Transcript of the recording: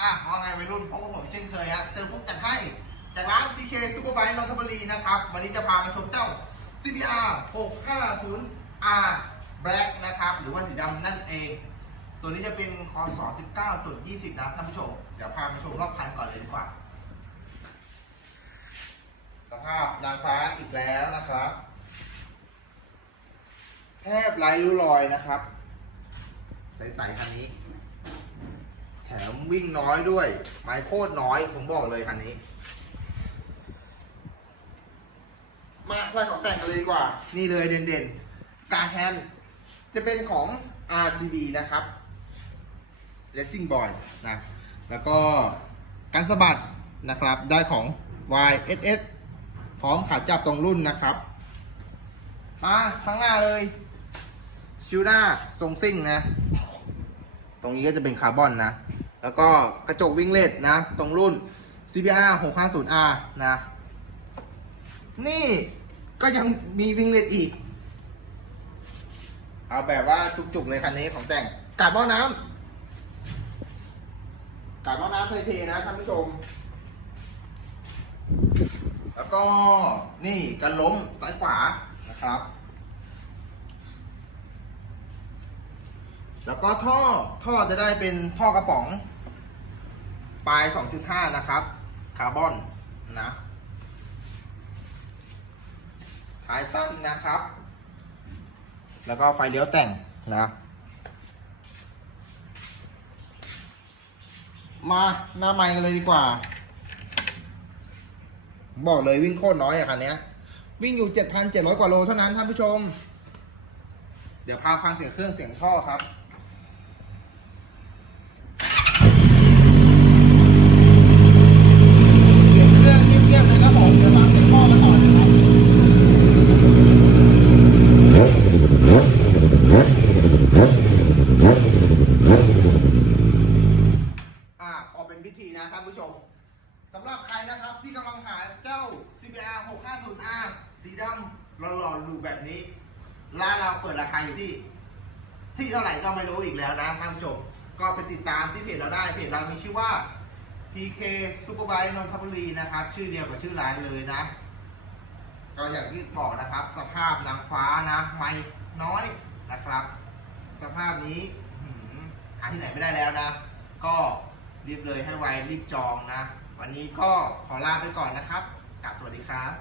อะว่าไงวัยรุ่นพบกับผมเช่นเคยฮะเซอร์ฟุกจัดให้ จากร้าน PK Super Bike นนทบุรีนะครับ วันนี้จะพามาชมเจ้า CBR 650R Black นะครับ หรือว่าสีดำนั่นเอง ตัวนี้จะเป็นคอส19.20 นะท่านผู้ชม เดี๋ยวพามาชมรอบคันก่อนเลยดีกว่า สภาพนางฟ้าอีกแล้วนะครับ แทบไร้ริ้วรอยนะครับ ใสๆคันนี้ แถมวิ่งน้อยด้วย ไม้โคตรน้อย ผมบอกเลยคันนี้ มาไล่ของแต่งกันเลยดีกว่า นี่เลยเด่นๆ การแฮนจะเป็นของ RCB นะครับ Racing Boy นะ แล้วก็การสะบัดนะครับ ได้ของ YSS พร้อมขาจับตรงรุ่นนะครับ มาข้างหน้าเลยชิวหน้าทรงซิ่งนะ ตรงนี้ก็จะเป็นคาร์บอนนะ แล้วก็กระจกวิ่งเลดนะ ตรงรุ่น CBR 650R นะ นี่ก็ยังมีวิ่งเลดอีก เอาแบบว่าจุกๆเลยคันนี้ของแต่งกาดหม้อน้ำกาดหม้อน้ำเทๆนะท่านผู้ชม แล้วก็นี่กันล้มซ้ายขวานะครับ แล้วก็ท่อท่อจะได้เป็นท่อกระป๋อง ปลาย 2.5 นะครับ คาร์บอนนะท้ายสั้นนะครับ แล้วก็ไฟเลี้ยวแต่งนะมาหน้าไมค์กันเลยดีกว่า บอกเลยวิ่งโคตรน้อยอะคันเนี้ยวิ่งอยู่ 7,700 กว่าโลเท่านั้นท่านผู้ชม เดี๋ยวพาฟังเสียงเครื่องเสียงท่อครับ เสียงเครื่องเงียบๆเลยครับผม เดี๋ยวฟังเสียงท่อกันต่อนะครับ อ่าพอเป็นพิ ธีนะท่านผู้ชมสำหรับใครนะครับที่กำลังหาเจ้า CBR 650R สีดำหล่อๆดูแบบนี้ ร้านเราเปิดราคาอยู่ที่ ที่เท่าไหร่ก็ไม่รู้อีกแล้วนะท่านผู้ชม ก็ไปติดตามที่เพจเราได้เพจเรามีชื่อว่า PK Superbike นนทบุรีนะครับ ชื่อเดียวกับชื่อร้านเลยนะ ก็อย่างที่บอกนะครับ สภาพนางฟ้านะไม่น้อยนะครับ สภาพนี้หาที่ไหนไม่ได้แล้วนะ ก็ รีบเลยให้ไวรีบจองนะ วันนี้ก็ขอลาไปก่อนนะครับกราบสวัสดีครับ